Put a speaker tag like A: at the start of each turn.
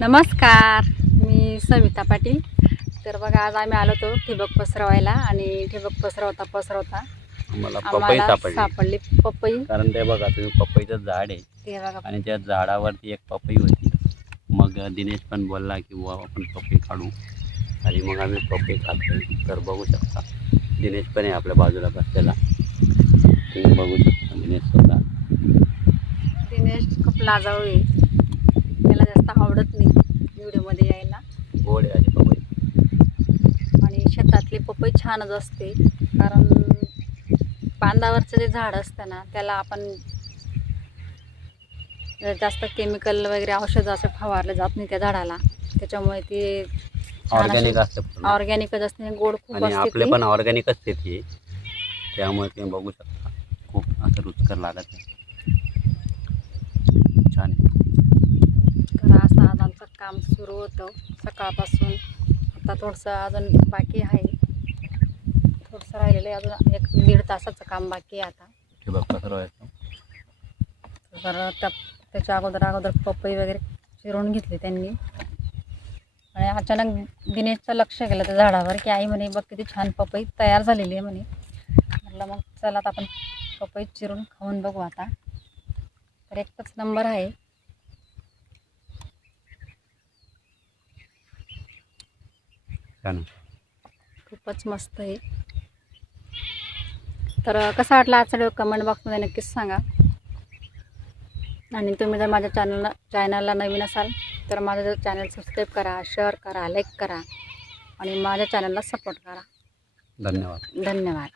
A: नमस्कार मी सविता पाटील. तर बघा आज आम्ही आलो होतो ठिबक पसरवायला आणि ठिबक पसरवता पसरवता
B: मला पपई
A: आम्हाला
B: सापडली.
A: सापडली पपई.
B: कारण ते बघा तुम्ही पपईचं झाड आहे
A: ते बघा.
B: आणि त्या झाडावरती एक पपई होती. मग दिनेश पण बोलला की बुवा आपण पपई काढू. आणि मग आम्ही पपई खातोय तर बघू शकता. दिनेश पण आहे आपल्या बाजूला बसलेला. तुम्ही बघू शकता दिनेश सुद्धा.
A: दिनेश खूप लाजाळू आहे. त्याला जास्त आवडत नाही. व्हिडिओमध्ये यायला.
B: गोड पपई.
A: आणि शेतातली पपई छानच असते. कारण बांधावरचं जे झाड असतं ना त्याला आपण जास्त केमिकल वगैरे औषध असं फवारलं जात नाही त्या झाडाला. त्याच्यामुळे ते
B: ऑर्गॅनिक असतं.
A: ऑर्गॅनिकच असते गोड खूप
B: आणि
A: असते
B: आपले
A: ती.
B: पण ऑर्गॅनिकच शेती आहे त्यामुळे तुम्ही बघू शकता. खूप असं रुचकर लागत आहे छान आहे.
A: तर असं आज आमचं काम सुरू होतं. सकाळपासून आता थोडंसं अजून बाकी आहे. थोडंसं राहिलेलं आहे. अजून एक दीड तासाचं काम बाकी आहे आता.
B: ठिबक
A: तर त्या त्याच्या अगोदर अगोदर पपई वगैरे चिरून घेतली त्यांनी. आणि अचानक दिनेशचं लक्ष गेलं त्या झाडावर की आई म्हणे बघ किती छान पपई तयार झालेली आहे म्हणे. म्हटलं मग चला आता आपण पपई चिरून खाऊन बघू आता. तर एकच नंबर आहे.
B: छान.
A: खूपच मस्त आहे. तर कसा वाटला आजचा व्हिडिओ कमेंट बॉक्समध्ये नक्कीच सांगा. आणि तुम्ही जर माझ्या चॅनलला चॅनलला नवीन असाल तर माझं चॅनल सबस्क्राईब करा शेअर करा लाईक करा. आणि माझ्या चॅनलला सपोर्ट करा.
B: धन्यवाद.
A: धन्यवाद.